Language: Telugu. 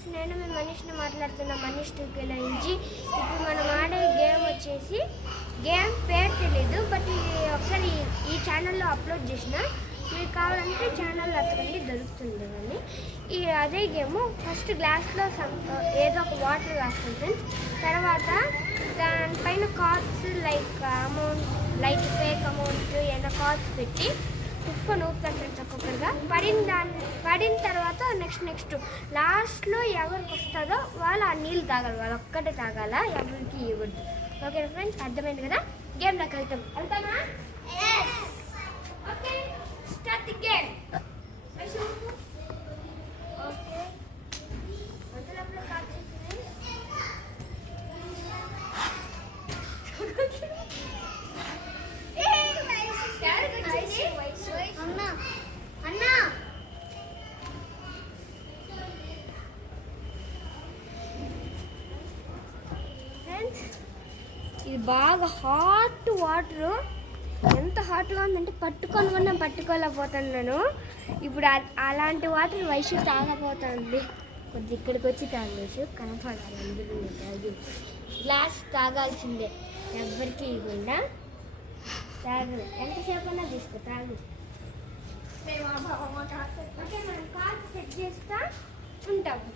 ఫ్రెండ్స్, నేను మీ మనీష్ని మాట్లాడుతున్న మనీష్ టూకేలో నుంచి. ఇప్పుడు మనం ఆడే గేమ్ వచ్చేసి, గేమ్ పేరు తెలీదు, బట్ ఇది ఒకసారి ఈ ఛానల్లో అప్లోడ్ చేసిన. మీకు కావాలంటే ఛానల్ అతకండి దొరుకుతుంది కానీ అదే గేము. ఫస్ట్ గ్లాస్లో ఏదో ఒక వాటర్ వేస్తాం ఫ్రెండ్స్. తర్వాత దానిపైన కార్డ్స్ లైక్ ఫేక్ అమౌంట్ ఏదైనా కార్డ్స్ పెట్టి ఉప్పుని ఊపుతారు ఫ్రెండ్స్ ఒక్కొక్కరుగా. పడిన తర్వాత నెక్స్ట్ లాస్ట్లో ఎవరికి వస్తుందో వాళ్ళు ఆ నీళ్ళు తాగాలి. వాళ్ళు ఒక్కటే తాగాల, ఎవరికి ఇవ్వద్దు. ఓకే ఫ్రెండ్స్, అర్థమైంది కదా? గేమ్లోకి వెళ్తామా? Okay, start the game. Okay, అందులో కార్డ్స్ ఇది బాగా హాట్ వాటరు. ఎంత హాట్గా ఉందంటే పట్టుకోలేకపోతున్నాను. ఇప్పుడు అలాంటి వాటర్ వయసు తాగపోతుంది. కొద్ది ఇక్కడికి వచ్చి తాగవచ్చు, కనపడాలి అందరూ తాగి. గ్లాస్ తాగాల్సిందే, ఎవ్వరికి ఇవ్వకుండా తాగు. ఎంతసేపు అన్నా తీసుకో, తాగు. ఓకే, మనం కార్డ్ సెట్ చేస్తా ఉంటాము.